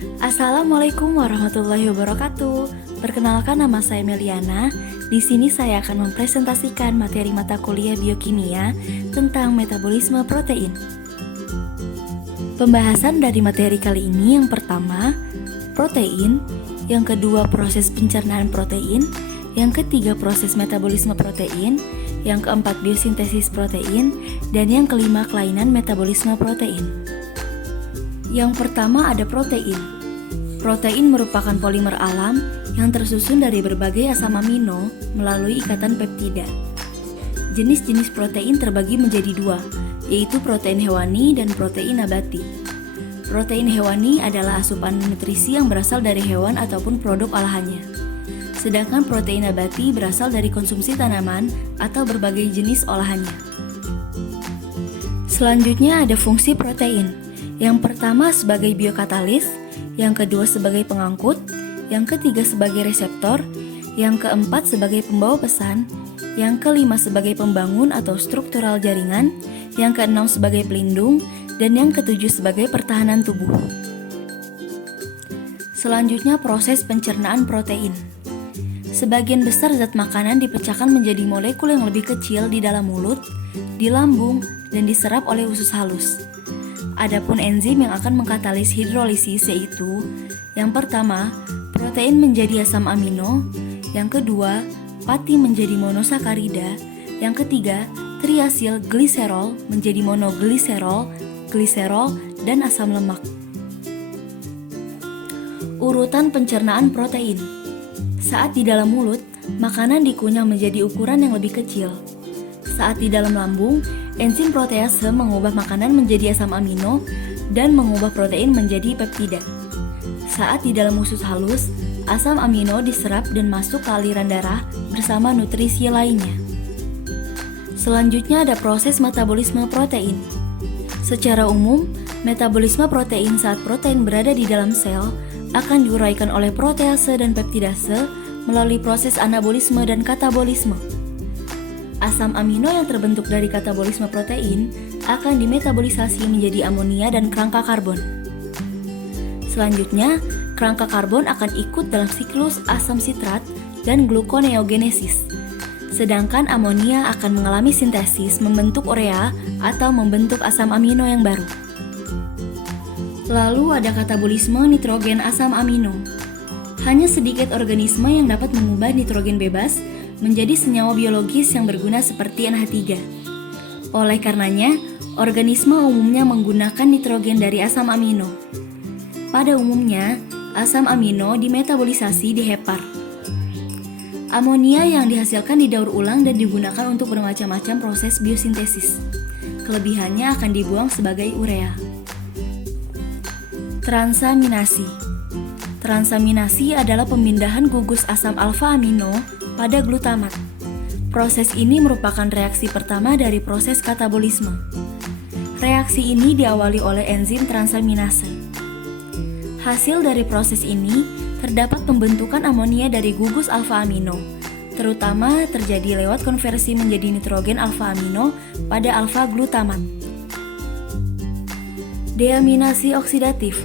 Assalamualaikum warahmatullahi wabarakatuh. Perkenalkan, nama saya Meliana. Di sini saya akan mempresentasikan materi mata kuliah biokimia tentang metabolisme protein. Pembahasan dari materi kali ini yang pertama, protein, yang kedua proses pencernaan protein, yang ketiga proses metabolisme protein, yang keempat biosintesis protein, dan yang kelima kelainan metabolisme protein. Yang pertama ada protein. Protein merupakan polimer alam yang tersusun dari berbagai asam amino melalui ikatan peptida. Jenis-jenis protein terbagi menjadi dua, yaitu protein hewani dan protein nabati. Protein hewani adalah asupan nutrisi yang berasal dari hewan ataupun produk olahannya. Sedangkan protein nabati berasal dari konsumsi tanaman atau berbagai jenis olahannya. Selanjutnya ada fungsi protein. Yang pertama sebagai biokatalis, yang kedua sebagai pengangkut, yang ketiga sebagai reseptor, yang keempat sebagai pembawa pesan, yang kelima sebagai pembangun atau struktural jaringan, yang keenam sebagai pelindung, dan yang ketujuh sebagai pertahanan tubuh. Selanjutnya proses pencernaan protein. Sebagian besar zat makanan dipecahkan menjadi molekul yang lebih kecil di dalam mulut, di lambung, dan diserap oleh usus halus. Adapun enzim yang akan mengkatalis hidrolisis yaitu yang pertama, protein menjadi asam amino, yang kedua, pati menjadi monosakarida, yang ketiga, triasil gliserol menjadi monogliserol, gliserol, dan asam lemak. Urutan pencernaan protein. Saat di dalam mulut, makanan dikunyah menjadi ukuran yang lebih kecil. Saat di dalam lambung, enzim protease mengubah makanan menjadi asam amino dan mengubah protein menjadi peptida. Saat di dalam usus halus, asam amino diserap dan masuk ke aliran darah bersama nutrisi lainnya. Selanjutnya ada proses metabolisme protein. Secara umum, metabolisme protein saat protein berada di dalam sel akan diuraikan oleh protease dan peptidase melalui proses anabolisme dan katabolisme. Asam amino yang terbentuk dari katabolisme protein akan dimetabolisasi menjadi amonia dan kerangka karbon. Selanjutnya, kerangka karbon akan ikut dalam siklus asam sitrat dan gluconeogenesis. Sedangkan amonia akan mengalami sintesis membentuk urea atau membentuk asam amino yang baru. Lalu ada katabolisme nitrogen asam amino. Hanya sedikit organisme yang dapat mengubah nitrogen bebas menjadi senyawa biologis yang berguna seperti NH3. Oleh karenanya, organisme umumnya menggunakan nitrogen dari asam amino. Pada umumnya, asam amino dimetabolisasi di hepar. Amonia yang dihasilkan didaur ulang dan digunakan untuk bermacam-macam proses biosintesis. Kelebihannya akan dibuang sebagai urea. Transaminasi. Transaminasi adalah pemindahan gugus asam alfa amino pada glutamat. Proses ini merupakan reaksi pertama dari proses katabolisme. Reaksi ini diawali oleh enzim transaminase. Hasil dari proses ini terdapat pembentukan amonia dari gugus alfa amino, terutama terjadi lewat konversi menjadi nitrogen alfa amino pada alfa glutamat. Deaminasi oksidatif.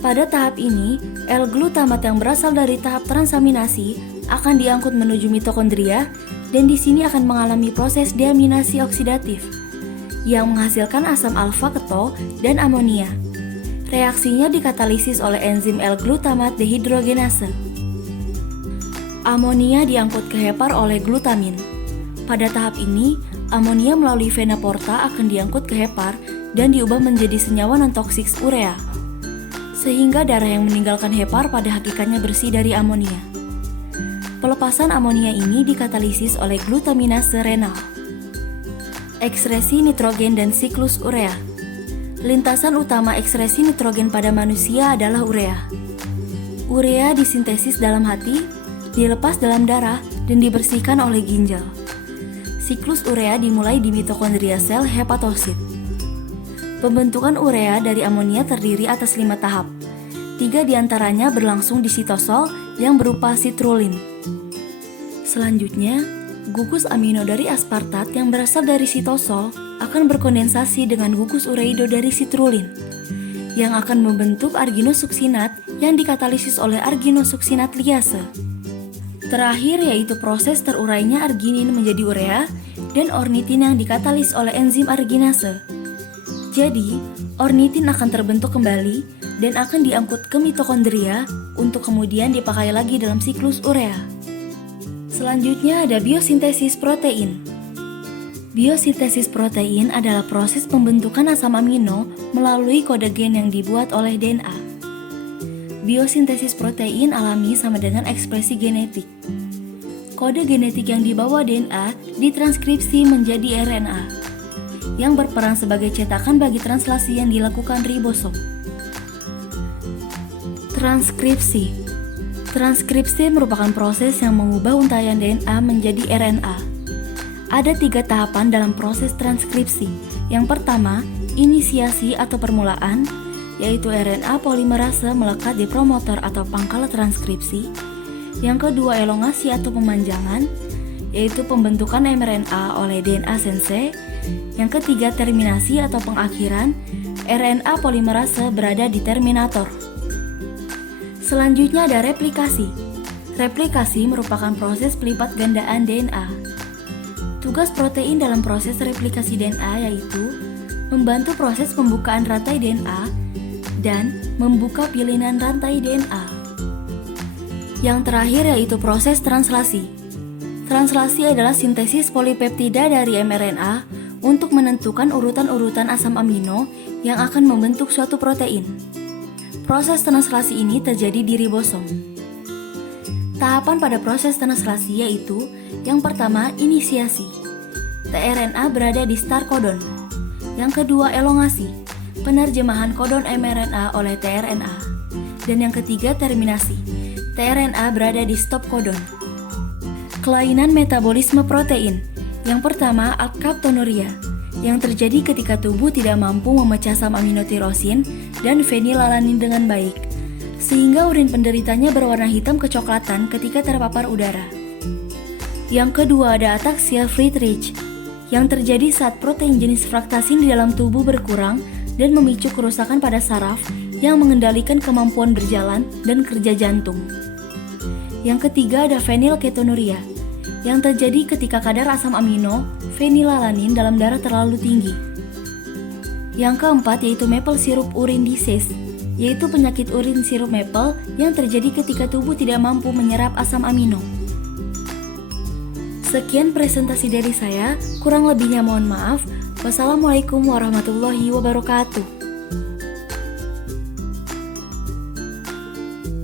Pada tahap ini, L-glutamat yang berasal dari tahap transaminasi akan diangkut menuju mitokondria dan di sini akan mengalami proses deaminasi oksidatif yang menghasilkan asam alfa keto dan amonia. Reaksinya dikatalisis oleh enzim L-glutamat dehidrogenase. Amonia diangkut ke hepar oleh glutamin. Pada tahap ini, amonia melalui vena porta akan diangkut ke hepar dan diubah menjadi senyawa non-toksik urea, sehingga darah yang meninggalkan hepar pada hakikatnya bersih dari amonia. Pelepasan amonia ini dikatalisis oleh glutaminase renal. Ekskresi nitrogen dan siklus urea. Lintasan utama ekskresi nitrogen pada manusia adalah urea. Urea disintesis dalam hati, dilepas dalam darah, dan dibersihkan oleh ginjal. Siklus urea dimulai di mitokondria sel hepatosit. Pembentukan urea dari amonia terdiri atas 5 tahap. 3 diantaranya berlangsung di sitosol yang berupa sitrulin. Selanjutnya, gugus amino dari aspartat yang berasal dari sitosol akan berkondensasi dengan gugus ureido dari sitrulin. yang akan membentuk arginosuksinat yang dikatalisis oleh arginosuksinat liase. Terakhir yaitu proses terurainya arginin menjadi urea dan ornitin yang dikatalis oleh enzim arginase. Jadi, ornitin akan terbentuk kembali dan akan diangkut ke mitokondria untuk kemudian dipakai lagi dalam siklus urea. Selanjutnya ada biosintesis protein. Biosintesis protein adalah proses pembentukan asam amino melalui kode gen yang dibuat oleh DNA. Biosintesis protein alami sama dengan ekspresi genetik. Kode genetik yang dibawa DNA ditranskripsi menjadi RNA, yang berperan sebagai cetakan bagi translasi yang dilakukan ribosom. Transkripsi. Transkripsi merupakan proses yang mengubah untaian DNA menjadi RNA. Ada 3 tahapan dalam proses transkripsi. Yang pertama, inisiasi atau permulaan, yaitu RNA polimerase melekat di promotor atau pangkal transkripsi. Yang kedua, elongasi atau pemanjangan, yaitu pembentukan mRNA oleh DNA sensei. Yang ketiga, terminasi atau pengakhiran, RNA polimerase berada di terminator. Selanjutnya ada replikasi. Replikasi merupakan proses pelipat gandaan DNA. Tugas protein dalam proses replikasi DNA yaitu membantu proses pembukaan rantai DNA dan membuka pilihan rantai DNA. Yang terakhir yaitu proses translasi. Translasi adalah sintesis polipeptida dari mRNA untuk menentukan urutan-urutan asam amino yang akan membentuk suatu protein. Proses translasi ini terjadi di ribosom. Tahapan pada proses translasi yaitu yang pertama, inisiasi. tRNA berada di start codon. Yang kedua, elongasi. Penerjemahan kodon mRNA oleh tRNA. Dan yang ketiga, terminasi. tRNA berada di stop codon. Kelainan metabolisme protein. Yang pertama, alkaptonuria, yang terjadi ketika tubuh tidak mampu memecah asam amino tirosin dan fenilalanin dengan baik, sehingga urin penderitanya berwarna hitam kecoklatan ketika terpapar udara. Yang kedua ada ataksia Friedreich, yang terjadi saat protein jenis fruktasin di dalam tubuh berkurang dan memicu kerusakan pada saraf yang mengendalikan kemampuan berjalan dan kerja jantung. Yang ketiga ada fenilketonuria, yang terjadi ketika kadar asam amino fenilalanin dalam darah terlalu tinggi. Yang keempat yaitu maple syrup urine disease, yaitu penyakit urin sirup maple yang terjadi ketika tubuh tidak mampu menyerap asam amino. Sekian presentasi dari saya, kurang lebihnya mohon maaf. Wassalamualaikum warahmatullahi wabarakatuh.